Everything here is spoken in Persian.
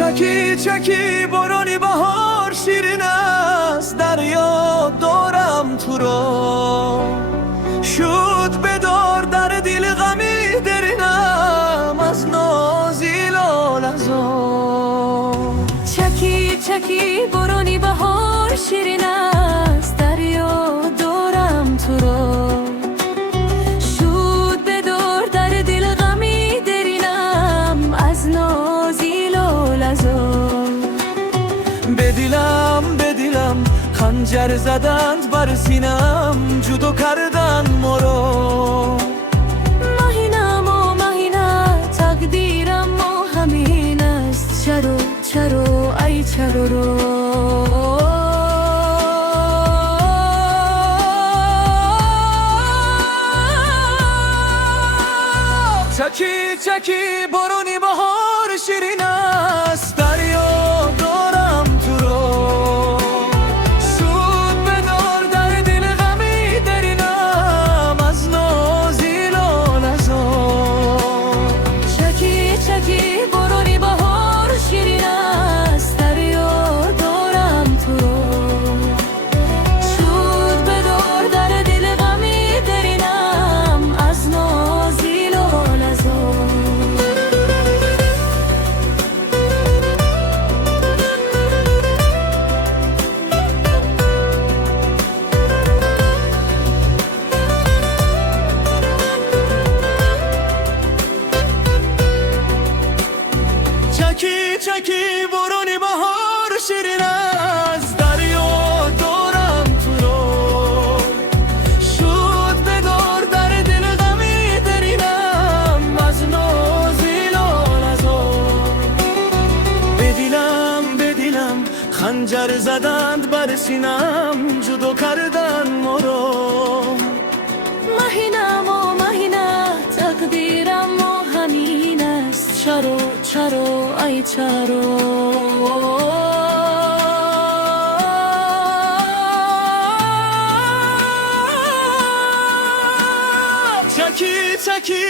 چکی چکی بارانی بهار شیرین است، دریا دارم تو را. شد بدار در دل غمی درینم از نازی لالزار. چکی چکی بارانی بهار شیرین است، دریا دارم تو را. شد بدار در دل غمی درینم از نازی لالزار. به دیلم خنجر زدند بر سینم، جدا کردن ما را. مهینه تقدیرم و همین است، چرا ای چرا رو. چکی چکی بارانی بهار شیرین است، دریا دارم تو را. سود بدار در دل غمی درینم از نازی لالزار. چکی چکی بارانی بهار شیرین است، دریا دارم تو را. سود بدار در دل غمی درینم از نازی لالزار. چکی چکی بارانی بهار شیرین است، دریا دارم تو را. شد بدار در دل غمی درینم از نازی لالزار. به دیلم خنجر زدند بر سینم، جدا کردن ما را. مهینه تقدیرم و همین است، چرا ای چرا. چکی چکی